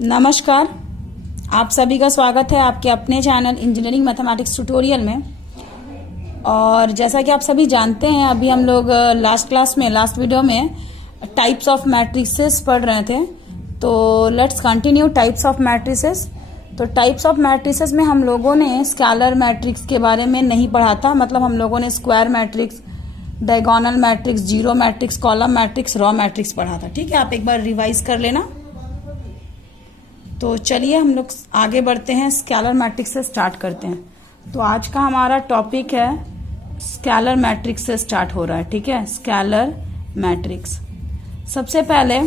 नमस्कार, आप सभी का स्वागत है आपके अपने चैनल इंजीनियरिंग मैथमेटिक्स ट्यूटोरियल में। और जैसा कि आप सभी जानते हैं, अभी हम लोग लास्ट वीडियो में टाइप्स ऑफ मैट्रिसेस पढ़ रहे थे। तो let's continue types of matrices. तो टाइप्स ऑफ मैट्रिसेस में हम लोगों ने स्केलर मैट्रिक्स के बारे में नहीं पढ़ा था। मतलब हम लोगों ने square matrix, diagonal matrix, zero matrix, column matrix, raw matrix पढ़ा था। ठीक है, आप एक बार रिवाइज कर लेना। तो चलिए हम लोग आगे बढ़ते हैं, स्केलर मैट्रिक्स से स्टार्ट करते हैं। तो आज का हमारा टॉपिक है स्केलर मैट्रिक्स से स्टार्ट हो रहा है। ठीक है, स्केलर मैट्रिक्स। सबसे पहले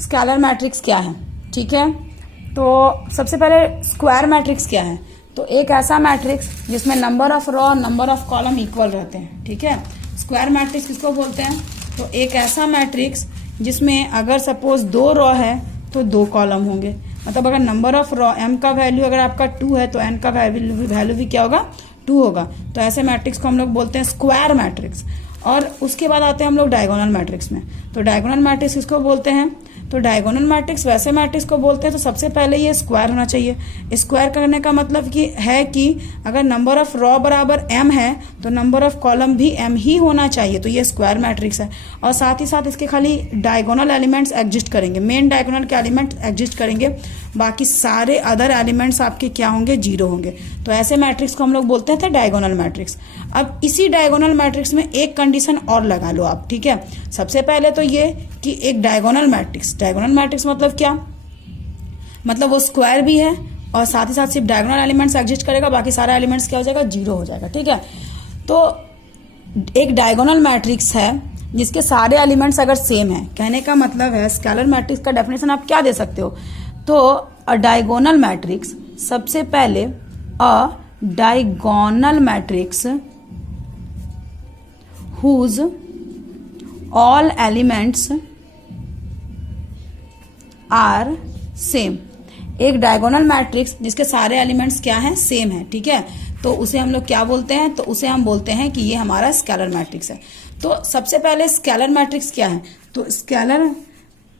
स्केलर मैट्रिक्स क्या है? ठीक है, तो सबसे पहले स्क्वायर मैट्रिक्स क्या है? तो एक ऐसा मैट्रिक्स जिसमें नंबर ऑफ रो और नंबर ऑफ कॉलम इक्वल रहते हैं। ठीक है, स्क्वायर मैट्रिक्स किसको बोलते हैं? तो एक ऐसा मैट्रिक्स जिसमें अगर सपोज 2 रो है तो 2 कॉलम होंगे। मतलब अगर नंबर ऑफ रो m का वैल्यू अगर आपका 2 है तो n का वैल्यू भी क्या होगा? 2 होगा। तो ऐसे मैट्रिक्स को हम लोग बोलते हैं स्क्वायर मैट्रिक्स। और उसके बाद आते हैं हम लोग डायगोनल मैट्रिक्स में। तो डायगोनल मैट्रिक्स किसको बोलते हैं? तो डायगोनल मैट्रिक्स वैसे मैट्रिक्स को बोलते हैं तो सबसे पहले ये स्क्वायर होना चाहिए। स्क्वायर करने का मतलब कि अगर नंबर ऑफ रो बराबर m है तो नंबर ऑफ कॉलम भी m ही होना चाहिए। तो ये स्क्वायर मैट्रिक्स है। और साथ ही साथ इसके खाली डायगोनल एलिमेंट्स एग्जिस्ट करेंगे, मेन डायगोनल के एलिमेंट एग्जिस्ट करेंगे, बाकी सारे अदर एलिमेंट्स आपके क्या होंगे? जीरो होंगे। तो ऐसे मैट्रिक्स को हम लोग बोलते थे डायगोनल मैट्रिक्स। अब इसी डायगोनल मैट्रिक्स में एक कंडीशन और लगा लो आप। ठीक है, सबसे पहले तो ये कि एक डायगोनल मैट्रिक्स मतलब क्या? मतलब वो स्क्वायर भी है और साथ ही साथ सिर्फ डायगोनल एलिमेंट्स एग्जिस्ट करेगा, बाकी सारा एलिमेंट्स क्या हो जाएगा? जीरो हो जाएगा। ठीक है, तो एक डायगोनल मैट्रिक्स है जिसके सारे एलिमेंट्स अगर सेम है, कहने का मतलब है स्केलर मैट्रिक्स का डेफिनेशन आप क्या दे सकते हो? तो अ डायगोनल मैट्रिक्स, सबसे पहले अ diagonal matrix whose all elements are same। एक डायगोनल मैट्रिक्स जिसके सारे एलिमेंट्स क्या हैं? सेम है। ठीक है, तो उसे हम लोग क्या बोलते हैं? तो उसे हम बोलते हैं कि ये हमारा स्केलर मैट्रिक्स है। तो सबसे पहले स्केलर मैट्रिक्स क्या है? तो scalar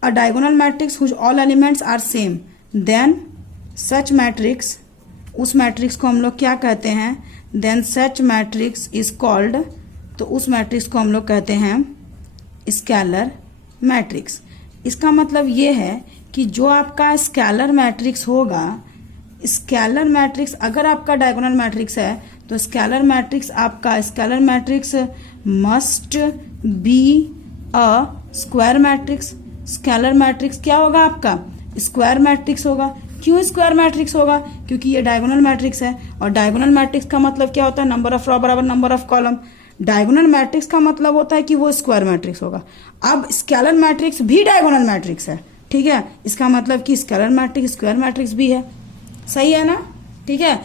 a diagonal matrix whose all elements are same, then such matrix, उस मैट्रिक्स को हम लोग क्या कहते हैं? then such matrix is called, तो उस मैट्रिक्स को हम लोग कहते हैं स्केलर मैट्रिक्स। इसका मतलब ये है कि जो आपका स्केलर मैट्रिक्स होगा, स्केलर मैट्रिक्स अगर आपका डायगोनल मैट्रिक्स है तो स्केलर मैट्रिक्स आपका scalar matrix must be a square matrix. Scalar matrix क्या होगा आपका? स्क्वायर मैट्रिक्स होगा। क्यों स्क्वायर मैट्रिक्स होगा? क्योंकि ये डायगोनल मैट्रिक्स है और डायगोनल मैट्रिक्स का मतलब क्या होता है? नंबर ऑफ रो बराबर number of column. Diagonal matrix का मतलब होता है कि वो स्क्वायर मैट्रिक्स होगा। अब स्केलर मैट्रिक्स भी डायगोनल मैट्रिक्स है। ठीक है, इसका मतलब कि स्केलर मैट्रिक्स स्क्वायर मैट्रिक्स भी है। सही है ना? ठीक है,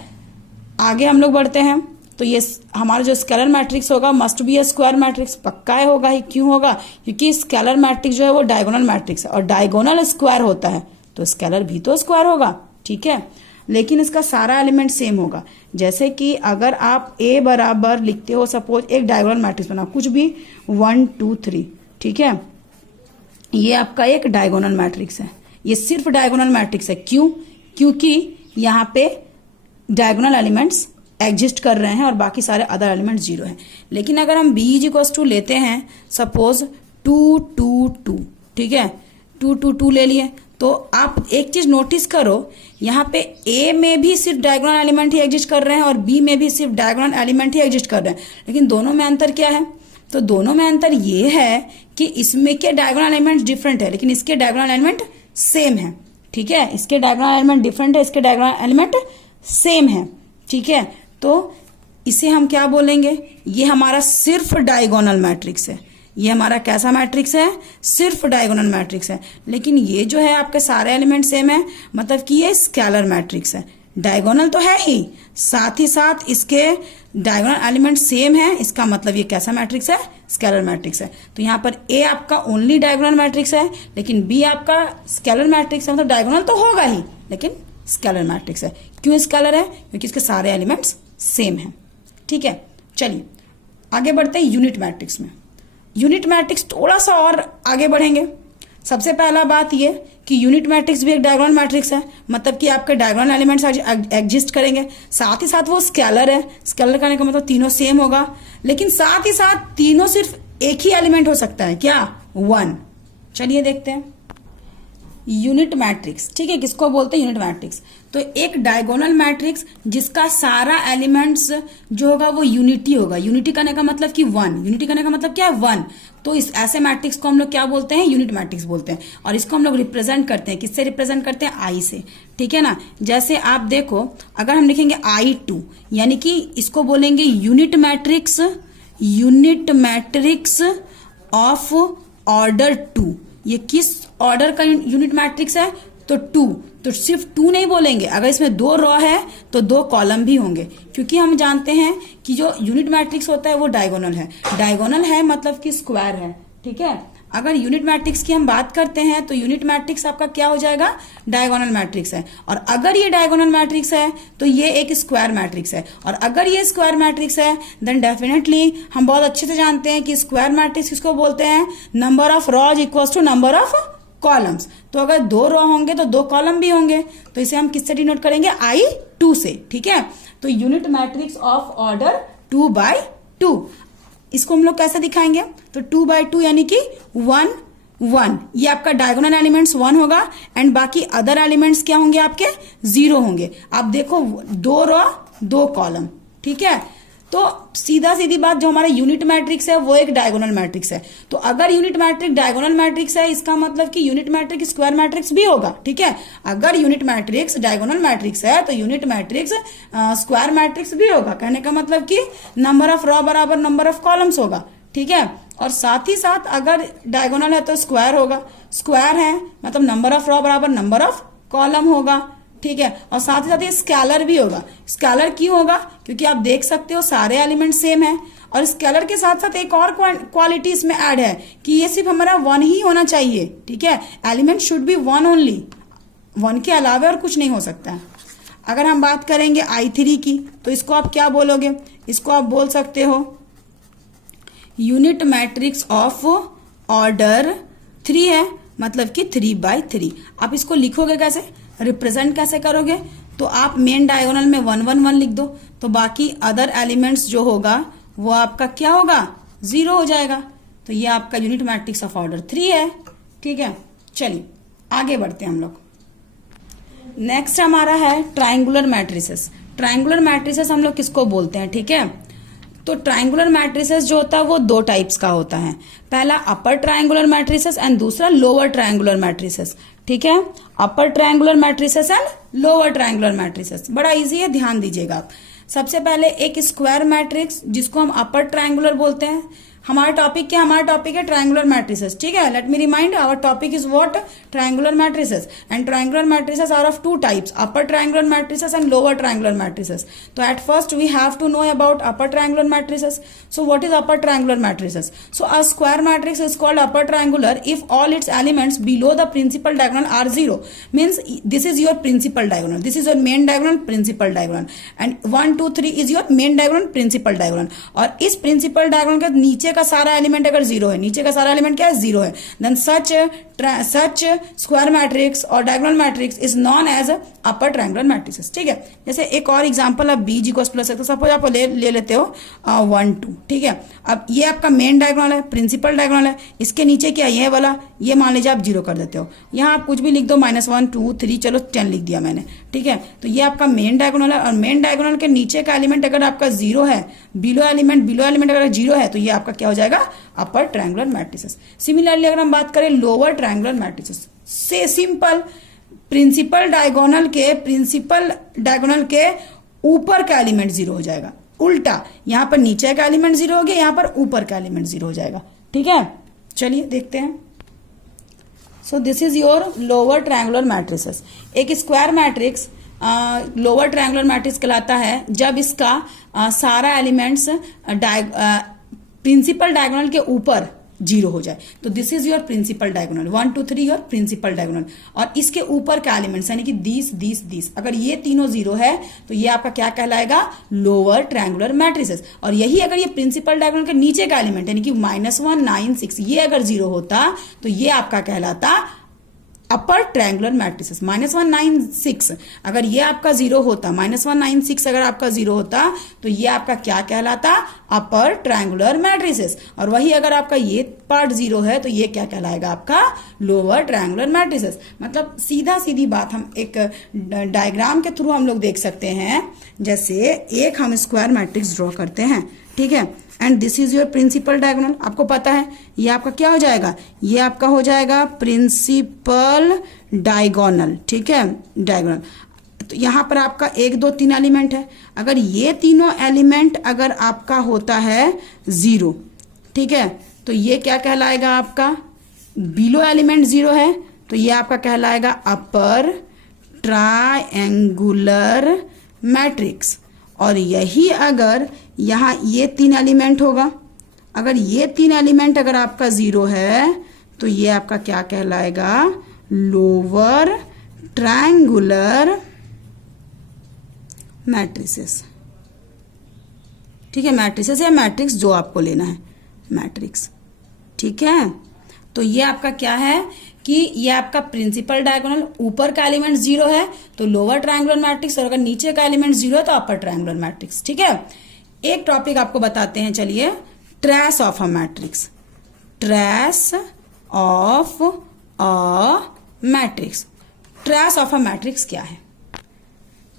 आगे हम लोग बढ़ते हैं। तो ये हमारा जो स्केलर मैट्रिक्स होगा must be A square matrix, पक्का है होगा ही। क्यों होगा? क्योंकि स्केलर मैट्रिक्स जो है वो डायगोनल मैट्रिक्स है और डायगोनल स्क्वायर होता है तो स्केलर भी तो स्क्वायर होगा। ठीक है, लेकिन इसका सारा एलिमेंट सेम होगा। जैसे कि अगर आप a बराबर लिखते हो, सपोज एक डायगोनल मैट्रिक्स बना, कुछ भी 1 2 3। ठीक है, ये आपका एक डायगोनल मैट्रिक्स है। ये सिर्फ डायगोनल मैट्रिक्स है। क्यों? क्योंकि यहाँ पे डायगोनल एलिमेंट्स एग्जिस्ट कर रहे हैं और बाकी सारे अदर एलिमेंट्स जीरो हैं। लेकिन अगर हम b = लेते हैं, सपोज 2 2 2, ठीक है, 2 2 2 ले लिए, तो आप एक चीज नोटिस करो, यहाँ पे A में भी सिर्फ डायगोनल एलिमेंट ही एग्जिस्ट कर रहे हैं और B में भी सिर्फ डायगोनल एलिमेंट ही एग्जिस्ट कर रहे हैं। लेकिन दोनों में अंतर क्या है? तो दोनों में अंतर ये है कि इसमें के डायगोनल एलिमेंट डिफरेंट है लेकिन इसके डायगोनल एलिमेंट सेम है। ठीक है, इसके डायगोनल एलिमेंट डिफरेंट है, इसके डायगोनल एलिमेंट सेम है। ठीक है, तो इसे हम क्या बोलेंगे? ये हमारा सिर्फ डायगोनल मैट्रिक्स है। ये हमारा कैसा मैट्रिक्स है? सिर्फ डायगोनल मैट्रिक्स है। लेकिन ये जो है आपके सारे एलिमेंट सेम है, मतलब कि ये स्केलर मैट्रिक्स है। डायगोनल तो है ही, साथ ही साथ इसके डायगोनल एलिमेंट सेम है। इसका मतलब ये कैसा मैट्रिक्स है? स्केलर मैट्रिक्स है। तो यहाँ पर A आपका ओनली डायगोनल मैट्रिक्स है लेकिन B आपका स्केलर मैट्रिक्स है। मतलब डायगोनल तो होगा ही लेकिन स्केलर मैट्रिक्स है। क्यों स्केलर है? क्योंकि इसके सारे एलिमेंट्स सेम है। ठीक है, चलिए आगे बढ़ते हैं यूनिट मैट्रिक्स में। यूनिट मैट्रिक्स थोड़ा सा और आगे बढ़ेंगे। सबसे पहला बात ये कि यूनिट मैट्रिक्स भी एक डायगोनल मैट्रिक्स है, मतलब कि आपके डायगोनल एलिमेंट्स एग्जिस्ट करेंगे। साथ ही साथ वो स्केलर है, स्केलर करने का मतलब तीनों सेम होगा, लेकिन साथ ही साथ तीनों सिर्फ एक ही एलिमेंट हो सकता है, क्या? 1। चलिए देखते हैं यूनिट मैट्रिक्स, ठीक है, किसको बोलते हैं? Unit matrix. तो एक डायगोनल मैट्रिक्स जिसका सारा एलिमेंट्स जो होगा वो यूनिटी होगा। यूनिटी करने का मतलब कि 1, यूनिटी करने का मतलब क्या है? 1। तो इस ऐसे मैट्रिक्स को हम लोग क्या बोलते हैं? यूनिट मैट्रिक्स बोलते हैं। और इसको हम लोग रिप्रेजेंट करते हैं, किससे रिप्रेजेंट करते हैं? आई से, ठीक है ना। जैसे आप देखो, अगर हम लिखेंगे I2, यानी कि इसको बोलेंगे unit matrix, unit matrix of order 2। ये किस ऑर्डर का यूनिट मैट्रिक्स है? तो 2। तो सिर्फ 2 नहीं बोलेंगे, अगर इसमें 2 रो है तो 2 कॉलम भी होंगे, क्योंकि हम जानते हैं कि जो यूनिट मैट्रिक्स होता है वो डायगोनल है। डायगोनल है मतलब कि स्क्वायर है, ठीक है। अगर यूनिट मैट्रिक्स की हम बात करते हैं तो यूनिट मैट्रिक्स आपका क्या हो जाएगा? डायगोनल मैट्रिक्स है। और अगर ये डायगोनल मैट्रिक्स है तो ये एक स्क्वायर मैट्रिक्स है। और अगर ये स्क्वायर मैट्रिक्स है देन डेफिनेटली हम बहुत अच्छे से जानते हैं कि स्क्वायर मैट्रिक्स किसको बोलते हैं? Number of rows equals to number of columns. तो अगर 2 रो होंगे तो 2 कॉलम भी होंगे, तो इसे हम किससे डिनोट करेंगे? I2 से, ठीक है। तो यूनिट मैट्रिक्स ऑफ ऑर्डर 2/2, इसको हम लोग कैसे दिखाएंगे? तो 2/2 यानी कि 1 1, ये आपका डायगोनल एलिमेंट्स 1 होगा एंड बाकी अदर एलिमेंट्स क्या होंगे? आपके 0 होंगे। आप देखो 2 रो 2 कॉलम, ठीक है। तो सीधा सीधी बात, जो हमारा यूनिट मैट्रिक्स है वो एक डायगोनल मैट्रिक्स है। तो अगर यूनिट मैट्रिक्स डायगोनल मैट्रिक्स है, इसका मतलब कि यूनिट मैट्रिक्स स्क्वायर मैट्रिक्स भी होगा, ठीक है। अगर यूनिट मैट्रिक्स डायगोनल मैट्रिक्स है तो यूनिट मैट्रिक्स स्क्वायर मैट्रिक्स भी होगा। कहने का मतलब कि नंबर ऑफ रो बराबर नंबर ऑफ कॉलम्स होगा, ठीक है। और साथ ही साथ अगर डायगोनल है तो स्क्वायर होगा, स्क्वायर है मतलब नंबर ऑफ रो बराबर नंबर ऑफ कॉलम होगा, ठीक है। और साथ ही साथ ये स्केलर भी होगा। स्केलर क्यों होगा? क्योंकि आप देख सकते हो सारे एलिमेंट सेम है। और स्केलर के साथ साथ एक और क्वालिटी इसमें ऐड है कि ये सिर्फ हमारा 1 ही होना चाहिए, ठीक है। एलिमेंट शुड बी 1 ओनली, 1 के अलावा और कुछ नहीं हो सकता है। अगर हम बात करेंगे I3 की तो इसको आप क्या बोलोगे? इसको आप बोल सकते हो यूनिट मैट्रिक्स ऑफ ऑर्डर 3 है, मतलब कि 3/3। आप इसको लिखोगे कैसे? रिप्रेजेंट कैसे करोगे? तो आप मेन डायगोनल में 1 1 1 लिख दो, तो बाकी अदर एलिमेंट्स जो होगा वो आपका क्या होगा? 0 हो जाएगा। तो ये आपका यूनिट मैट्रिक्स ऑफ ऑर्डर 3 है, ठीक है। चलिए आगे बढ़ते हैं हम लोग। नेक्स्ट हमारा है ट्राइंगुलर मैट्रिसेस। ट्राइंगुलर मैट्रिसेस हम लोग किसको बोलते हैं? ठीक है, तो ट्राइंगुलर मैट्रिसेस जो होता है वो 2 टाइप्स का होता है। पहला अपर ट्राइंगुलर मैट्रिसेस एंड दूसरा लोअर ट्राइंगुलर मैट्रिसेस, ठीक है। अपर triangular matrices and lower triangular matrices बड़ा इजी है, ध्यान दीजिएगा आप। सबसे पहले एक स्क्वायर मैट्रिक्स जिसको हम अपर ट्राइंगुलर बोलते हैं। हमारा टॉपिक क्या? हमारा टॉपिक है ट्राइंगुलर मैट्रिसेस, ठीक है। Let me remind our topic is what? Triangular matrices. And triangular matrices are of 2 types, upper triangular matrices and lower triangular matrices. तो at first we have to know about upper triangular matrices. So what is upper triangular matrices? So a square matrix is called upper triangular if all its elements below the principal diagonal are 0. Means this is your principal diagonal, this is your main diagonal, principal diagonal, and 1 2 3 is your main diagonal, principal diagonal. और इस principal diagonal के नीचे का सारा element अगर 0 है, नीचे का सारा एलिमेंट क्या है? 0 है, then such square matrix और diagonal matrix is known as upper triangular matrices. ठीक है, जैसे एक और एग्जांपल आप b इक्वल्स प्लस, तो सपोज आप ले लेते हो 1 2, ठीक है। अब ये आपका मेन डायगोनल है, प्रिंसिपल डायगोनल है, इसके नीचे क्या ये वाला, ये मान लीजिए आप 0 कर देते हो। यहाँ आप कुछ भी लिख दो, -1 2 3, चलो 10 लिख दिया मैंने, ठीक है। तो ये आपका मेन डायगोनल है और मेन डायगोनल के नीचे का एलिमेंट अगर आपका 0 है, बिलो एलिमेंट अगर 0 है, तो ये आपका क्या हो जाएगा? Upper triangular matrices. सिमिलरली अगर हम बात करें लोअर ट्रायंगुलर मैट्रिसेस, से सिंपल प्रिंसिपल डायगोनल के ऊपर का एलिमेंट 0 हो जाएगा। उल्टा, यहां पर नीचे का एलिमेंट 0 हो गया, यहां पर ऊपर का एलिमेंट 0 हो जाएगा, ठीक है। चलिए देखते हैं। So this is your lower triangular matrices. एक square matrix lower triangular matrix कहलाता है जब इसका सारा एलिमेंट्स प्रिंसिपल डायगोनल के ऊपर 0 हो जाए, तो this is your principal diagonal, 1 2 3 your principal diagonal. और इसके ऊपर का एलिमेंट्स यानी कि दिस, अगर ये तीनों 0 है तो ये आपका क्या कहलाएगा? Lower triangular matrices. और यही अगर ये प्रिंसिपल डायगोनल के नीचे का एलिमेंट यानी कि -1 9 6 ये अगर 0 होता तो ये आपका कहलाता अपर ट्रायंगुलर मैट्रिसेस। -196 अगर ये आपका 0 होता, -196 अगर आपका 0 होता तो ये आपका क्या कहलाता? Upper triangular matrices. और वही अगर आपका ये पार्ट 0 है तो ये क्या कहलाएगा? आपका लोअर ट्रायंगुलर मैट्रिसेस। मतलब सीधा सीधी बात हम एक डायग्राम के थ्रू हम लोग देख सकते हैं। जैसे एक हम स्क्वायर मैट्रिक्स ड्रॉ करते हैं, ठीक है, and this is your principal diagonal. आपको पता है ये आपका क्या हो जाएगा? ये आपका हो जाएगा प्रिंसिपल डायगोनल, ठीक है, डायगोनल। तो यहाँ पर आपका 1 2 3 एलिमेंट है। अगर ये तीनों एलिमेंट अगर आपका होता है 0, ठीक है, तो ये क्या कहलाएगा? आपका बिलो एलिमेंट 0 है तो ये आपका कहलाएगा अपर ट्रायंगुलर मैट्रिक्स। और यही अगर यहाँ ये 3 एलिमेंट होगा, अगर ये 3 एलिमेंट अगर आपका 0 है तो ये आपका क्या कहलाएगा? लोअर ट्रायंगुलर मैट्रिसेस, ठीक है, मैट्रिसेस या मैट्रिक्स जो आपको लेना है, मैट्रिक्स, ठीक है। तो ये आपका क्या है कि ये आपका प्रिंसिपल डायगोनल, ऊपर का एलिमेंट 0 है तो लोअर ट्रायंगुलर मैट्रिक्स, और अगर नीचे का एलिमेंट 0 है तो अपर ट्रायंगुलर मैट्रिक्स, ठीक है। एक टॉपिक आपको बताते हैं, चलिए, trace of a matrix. Trace of a matrix. Trace of a matrix क्या है?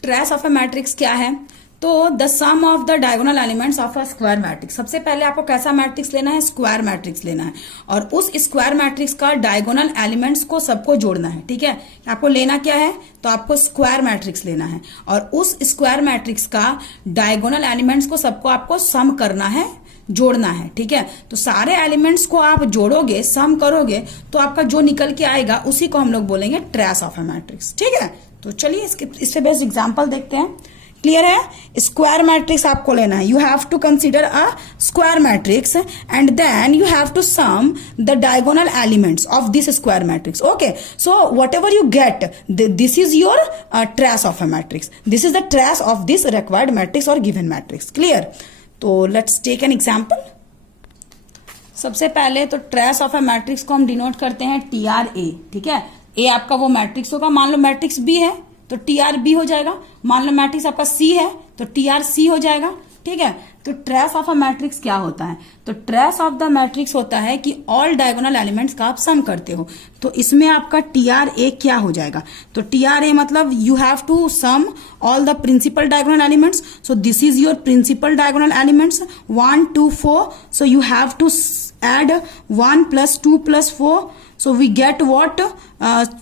ट्रेस ऑफ अ मैट्रिक्स क्या है? तो the sum of the diagonal elements of a square matrix. सबसे पहले आपको कैसा मैट्रिक्स लेना है? स्क्वायर मैट्रिक्स लेना है, और उस स्क्वायर मैट्रिक्स का डायगोनल एलिमेंट्स को सबको जोड़ना है, ठीक है। आपको लेना क्या है? तो आपको स्क्वायर मैट्रिक्स लेना है, और उस स्क्वायर मैट्रिक्स का डायगोनल एलिमेंट्स को सबको आपको सम करना है, जोड़ना है, ठीक है। तो सारे एलिमेंट्स को आप जोड़ोगे, सम करोगे, तो आपका जो निकल के आएगा उसी को हम लोग बोलेंगे ट्रेस ऑफ अ मैट्रिक्स, ठीक है। तो चलिए इससे बेस्ट एग्जांपल देखते हैं। क्लियर है? स्क्वायर मैट्रिक्स आपको लेना है। You have to consider a square matrix and then you have to sum the diagonal elements of this square matrix. Okay, so whatever you get, this is your trace of a matrix. This is the trace of this required matrix और given matrix. Clear? तो let's take an example. सबसे पहले तो trace of a matrix को हम denote करते हैं TRA, ठीक है। ए आपका वो मैट्रिक्स होगा, मान लो मैट्रिक्स बी है तो TRB हो जाएगा। मान लो मैट्रिक्स आपका C है तो TRC हो जाएगा, ठीक है। तो ट्रेस ऑफ अ मैट्रिक्स क्या होता है? तो ट्रेस ऑफ द मैट्रिक्स होता है कि ऑल डायगोनल एलिमेंट्स का आप सम करते हो। तो इसमें आपका TRA क्या हो जाएगा? तो TRA मतलब you have to sum all the principal diagonal elements. So this is your principal diagonal elements 1 2 4। So you have to add 1 plus 2 plus 4. So we get what?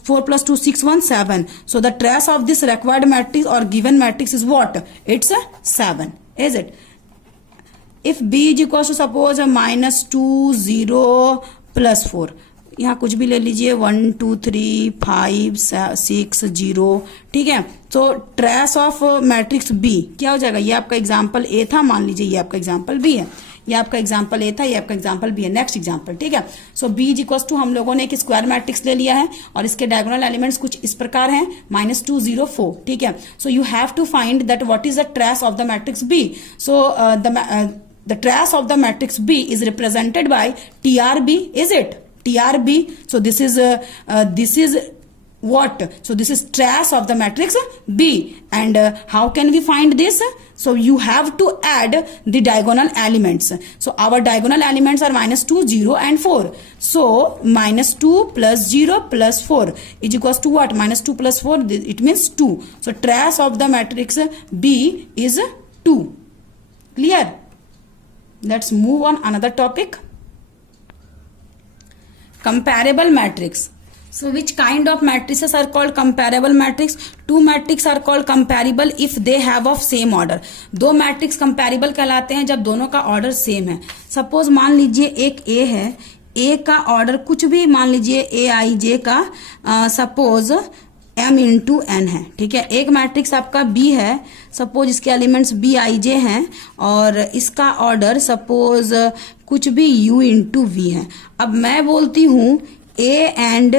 4 plus 2 6 1 7. So the trace of this required matrix or given matrix is what? It's a 7. Is it? If B is equals to suppose a -2 0 plus 4. यहाँ कुछ भी ले लीजिए, 1 2 3 5 6 0, ठीक है। तो trace of matrix B क्या हो जाएगा? ये आपका एग्जाम्पल A था, मान लीजिए ये आपका एग्जाम्पल B है। ये आपका एग्जाम्पल A था, ये आपका एग्जाम्पल B है। नेक्स्ट एग्जाम्पल, ठीक है। सो B इज इक्वल्स टू, हम लोगों ने एक स्क्वायर मैट्रिक्स ले लिया है और इसके डायगोनल एलिमेंट्स कुछ इस प्रकार हैं, -2 0 4, ठीक है। So you have to find that what is the trace of the matrix B. So the trace of the matrix B is represented by TRB. Is it? TRB. So this is what? So this is trace of the matrix B. And how can we find this? So you have to add the diagonal elements. So our diagonal elements are -2 0 and 4. So -2 plus 0 plus 4 is equals to what? -2 plus 4, it means 2. So trace of the matrix B is 2. Clear? Let's move on another topic. Comparable matrix. So which kind of matrices are called comparable matrix? Two matrix are called comparable if they have of same order. दो matrix comparable कहलाते हैं जब दोनों का order same है। Suppose मान लीजिए एक A है, A का ऑर्डर कुछ भी, मान लीजिए AIJ का सपोज M into N है, ठीक है। एक मैट्रिक्स आपका B है, सपोज इसके एलिमेंट्स BIJ हैं और इसका ऑर्डर सपोज कुछ भी U into V है। अब मैं बोलती हूँ A and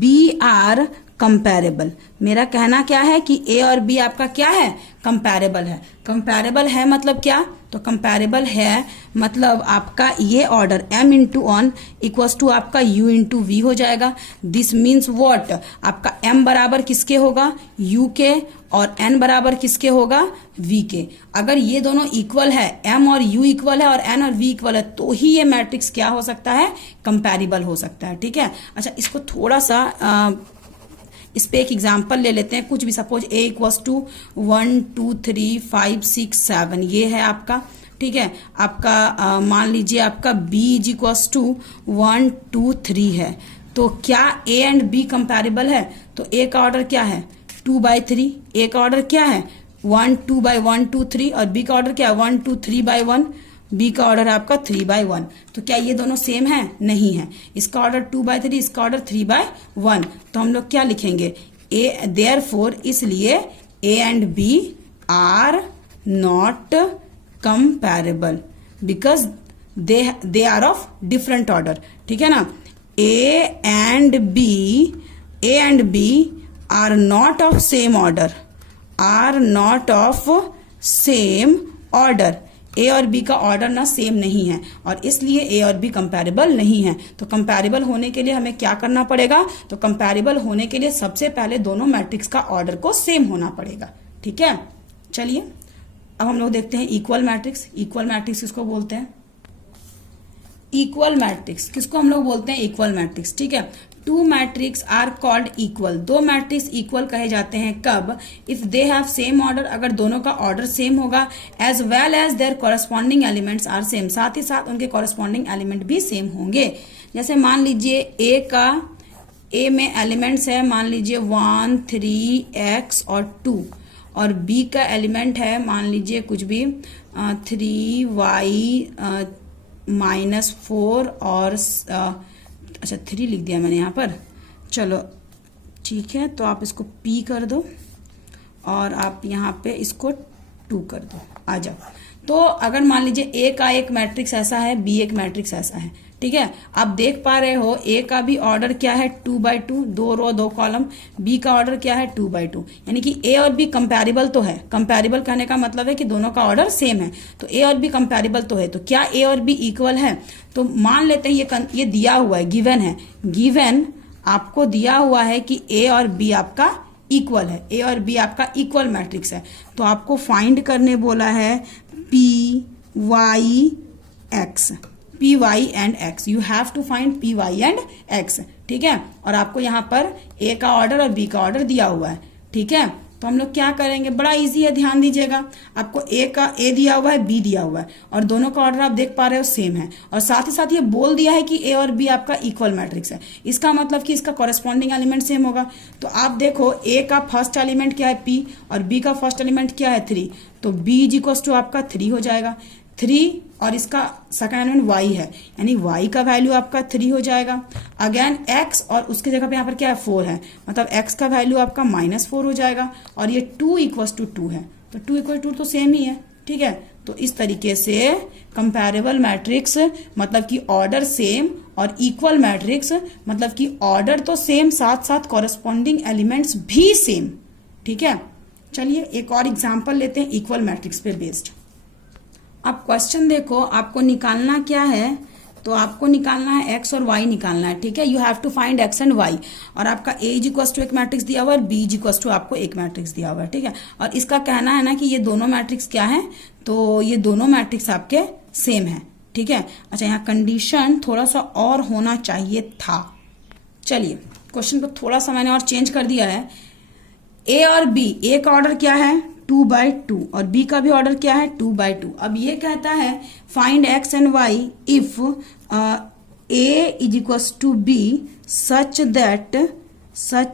B are comparable. मेरा कहना क्या है कि A और B आपका क्या है? कंपैरेबल है। कंपैरेबल है मतलब क्या? तो कंपैरेबल है मतलब आपका ये order m into n equals to आपका u इंटू वी हो जाएगा। दिस मीन्स व्हाट, आपका m बराबर किसके होगा, u के, और n बराबर किसके होगा, v के। अगर ये दोनों इक्वल है, m और u इक्वल है और n और v इक्वल है, तो ही ये मैट्रिक्स क्या हो सकता है, कंपैरेबल हो सकता है। ठीक है, अच्छा इसको थोड़ा सा इस पे एक एग्जाम्पल ले लेते हैं। कुछ भी सपोज a इक्वल्स टू 1 2 3 5 6 7 ये है आपका। ठीक है, आपका मान लीजिए आपका b इज इक्वल्स टू 1 2 3 है, तो क्या a एंड b कंपैरेबल है, तो a का ऑर्डर क्या है 2/3, a का ऑर्डर क्या है 1 2 by 1 2 3 और b का ऑर्डर क्या है 1 2 3 by 1, b का ऑर्डर आपका 3/1। तो क्या ये दोनों सेम है, नहीं है। इसका ऑर्डर 2/3, इसका ऑर्डर 3/1, तो हम लोग क्या लिखेंगे a, देयरफॉर इसलिए a and b are not comparable because they are of different order. ठीक है ना, a and b are not of same order, are not of same order. A और बी का ऑर्डर ना सेम नहीं है और इसलिए ए और बी कंपैरेबल नहीं है। तो कंपैरेबल होने के लिए हमें क्या करना पड़ेगा, तो कंपैरेबल होने के लिए सबसे पहले दोनों मैट्रिक्स का ऑर्डर को सेम होना पड़ेगा। ठीक है, चलिए अब हम लोग देखते हैं इक्वल मैट्रिक्स। इक्वल मैट्रिक्स किसको बोलते हैं, इक्वल मैट्रिक्स किसको हम लोग बोलते हैं, इक्वल मैट्रिक्स। ठीक है, two matrix are called equal, दो मैट्रिक्स इक्वल कहे जाते हैं कब, if they have same order, अगर दोनों का ऑर्डर सेम होगा, as well as their corresponding elements are same, साथ ही साथ उनके कॉरेस्पॉन्डिंग एलिमेंट भी सेम होंगे। जैसे मान लीजिए ए में एलिमेंट्स है मान लीजिए 1 3 x और 2, और b का एलिमेंट है मान लीजिए कुछ भी 3y -4 और अच्छा 3 लिख दिया मैंने यहाँ पर, चलो ठीक है, तो आप इसको p कर दो और आप यहाँ पे इसको 2 कर दो, आ जाओ। तो अगर मान लीजिए a का एक मैट्रिक्स ऐसा है, b एक मैट्रिक्स ऐसा है, ठीक है, आप देख पा रहे हो a का भी ऑर्डर क्या है 2/2, 2 रो 2 कॉलम, b का ऑर्डर क्या है 2/2, यानी कि a और b कंपैरेबल तो है। कंपैरेबल कहने का मतलब है कि दोनों का ऑर्डर सेम है, तो a और b कंपैरेबल तो है। तो क्या a और b इक्वल है, तो मान लेते हैं ये दिया हुआ है, गिवन है, गिवन आपको दिया हुआ है कि a और b आपका इक्वल है, a और b आपका इक्वल मैट्रिक्स है, तो आपको फाइंड करने बोला है p y and x, you have to find p y and x. ठीक है, और आपको यहाँ पर ए का ऑर्डर और बी का ऑर्डर दिया हुआ है। ठीक है, तो हम लोग क्या करेंगे, बड़ा इजी है, ध्यान दीजिएगा। आपको ए दिया हुआ है, बी दिया हुआ है, और दोनों का ऑर्डर आप देख पा रहे हो सेम है, और साथ ही साथ ये बोल दिया है कि ए और बी आपका इक्वल मैट्रिक्स है। इसका मतलब कि इसका कॉरेस्पॉन्डिंग एलिमेंट सेम होगा। तो आप देखो ए का फर्स्ट एलिमेंट क्या है पी, और बी का फर्स्ट एलिमेंट क्या है 3, तो बी इज इक्वल टू आपका 3 हो जाएगा, 3 और इसका सेकंड एलिमेंट y है, यानी y का वैल्यू आपका 3 हो जाएगा। अगेन x और उसकी जगह पे यहाँ पर क्या है 4 है, मतलब x का वैल्यू आपका -4 हो जाएगा, और ये 2 इक्वल्स टू 2 है, तो 2 इक्वल टू तो सेम ही है। ठीक है, तो इस तरीके से कंपैरेबल मैट्रिक्स मतलब कि ऑर्डर सेम, और इक्वल मैट्रिक्स मतलब कि ऑर्डर तो सेम, साथ साथ कॉरेस्पॉन्डिंग एलिमेंट्स भी सेम। ठीक है, चलिए एक और एग्जाम्पल लेते हैं इक्वल मैट्रिक्स पे बेस्ड। अब क्वेश्चन देखो, आपको निकालना क्या है, तो आपको निकालना है x और y निकालना है। ठीक है, you have to find x and y, और आपका a इज इक्वल टू एक मैट्रिक्स दिया हुआ है और b इज इक्वल टू आपको एक मैट्रिक्स दिया हुआ है। ठीक है, और इसका कहना है ना कि ये दोनों मैट्रिक्स क्या है, तो ये दोनों मैट्रिक्स आपके सेम है। ठीक है, अच्छा यहाँ कंडीशन थोड़ा सा और होना चाहिए था। चलिए क्वेश्चन को थोड़ा सा मैंने और चेंज कर दिया है। a और b, a का ऑर्डर क्या है 2/2 और b का भी ऑर्डर क्या है 2/2। अब ये कहता है find x and y if a is equals to b such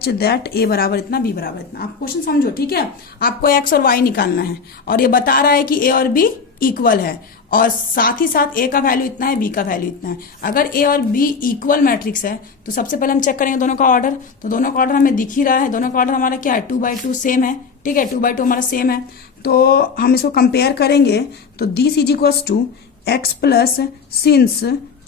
that a बराबर इतना, b बराबर इतना। आप क्वेश्चन समझो। ठीक है, आपको x और y निकालना है, और ये बता रहा है कि a और b इक्वल है, और साथ ही साथ a का वैल्यू इतना है, b का वैल्यू इतना है। अगर a और b इक्वल मैट्रिक्स है तो सबसे पहले हम चेक करेंगे दोनों का ऑर्डर, तो दोनों का ऑर्डर हमें दिख ही रहा है, दोनों का ऑर्डर हमारा क्या है 2/2 सेम है। ठीक है, 2/2 हमारा सेम है, तो हम इसको कंपेयर करेंगे, तो this is equals to x plus since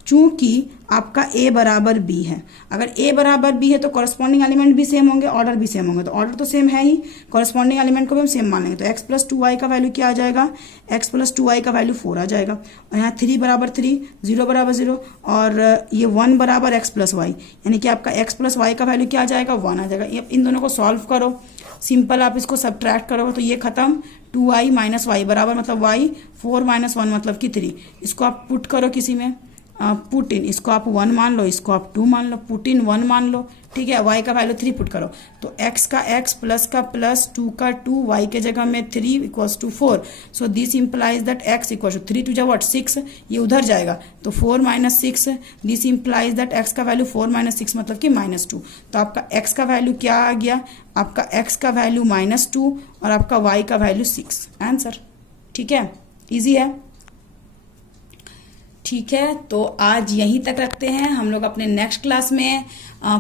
चूंकि आपका a बराबर b है, अगर a बराबर b है तो कॉरस्पॉन्डिंग एलिमेंट भी सेम होंगे, ऑर्डर भी सेम होंगे, तो ऑर्डर तो सेम है ही, कॉरस्पॉन्डिंग एलिमेंट को भी हम सेम मान लेंगे। तो x प्लस 2y का वैल्यू क्या आ जाएगा, x प्लस 2y का वैल्यू 4 आ जाएगा, और यहाँ 3 बराबर 3, 0 बराबर 0, और ये 1 बराबर x प्लस वाई, यानी कि आपका x प्लस वाई का वैल्यू क्या आ जाएगा, 1 आ जाएगा। ये इन दोनों को सॉल्व करो, सिंपल आप इसको सब्ट्रैक्ट करोगे तो ये खत्म, 2i माइनस वाई बराबर मतलब y, 4 माइनस 1 मतलब कि 3, इसको आप पुट करो किसी में, पुट इन, इसको आप 1 मान लो, इसको आप 2 मान लो, पुट इन 1 मान लो, ठीक है, y का वैल्यू 3 पुट करो, तो x का x प्लस का प्लस 2 का 2, y के जगह में 3 equals to 4, so this implies that x equals to 3 to जा व्हाट 6, ये उधर जाएगा तो 4 minus 6, this implies that x का वैल्यू 4 माइनस 6 मतलब कि -2, तो आपका x का वैल्यू क्या आ गया, आपका x का वैल्यू -2 और आपका y का वैल्यू 6, आंसर। ठीक है, इजी है। ठीक है, तो आज यहीं तक रखते हैं, हम लोग अपने नेक्स्ट क्लास में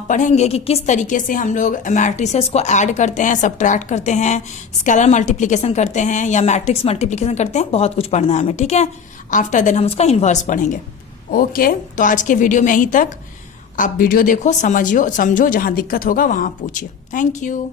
पढ़ेंगे कि किस तरीके से हम लोग मैट्रिसेस को ऐड करते हैं, सब्ट्रैक्ट करते हैं, स्केलर मल्टीप्लिकेशन करते हैं या मैट्रिक्स मल्टीप्लिकेशन करते हैं, बहुत कुछ पढ़ना है हमें। ठीक है, आफ्टर देन हम उसका इन्वर्स पढ़ेंगे। ओके, तो आज के वीडियो में यहीं तक, आप वीडियो देखो, समझो, जहां दिक्कत होगा वहां पूछिए। Thank you.